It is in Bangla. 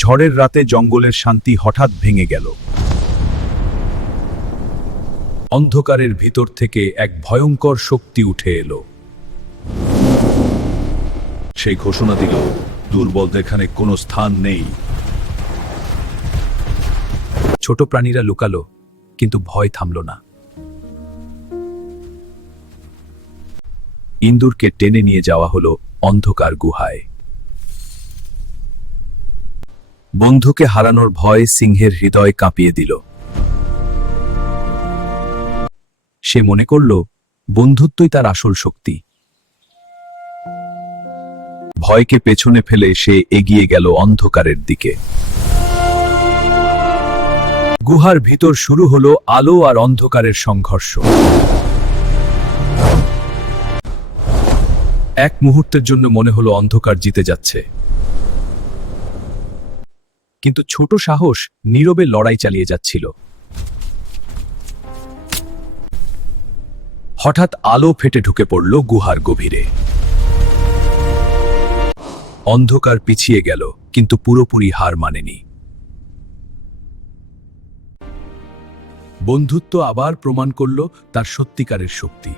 ঝড়ের রাতে জঙ্গলের শান্তি হঠাৎ ভেঙে গেল। অন্ধকারের ভিতর থেকে এক ভয়ঙ্কর শক্তি উঠে এলো। সেই ঘোষণা দিল, দুর্বলদের এখানে কোনো স্থান নেই। ছোট প্রাণীরা লুকালো, কিন্তু ভয় থামল না। ইন্দুরকে টেনে নিয়ে যাওয়া হলো অন্ধকার গুহায়। বন্ধুকে হারানোর ভয় সিংহের হৃদয় কাঁপিয়ে দিল। সে মনে করল, বন্ধুত্বই তার আসল শক্তি। ভয়কে পেছনে ফেলে সে এগিয়ে গেল অন্ধকারের দিকে। গুহার ভিতর শুরু হলো আলো আর অন্ধকারের সংঘর্ষ। এক মুহূর্তের জন্য মনে হলো অন্ধকার জিতে যাচ্ছে, কিন্তু ছোট সাহস নীরবে লড়াই চালিয়ে যাচ্ছিল। হঠাৎ আলো ফেটে ঢুকে পড়ল গুহার গভীরে। অন্ধকার পিছিয়ে গেল, কিন্তু পুরোপুরি হার মানেনি। বন্ধুত্ব আবার প্রমাণ করল তার সত্যিকারের শক্তি।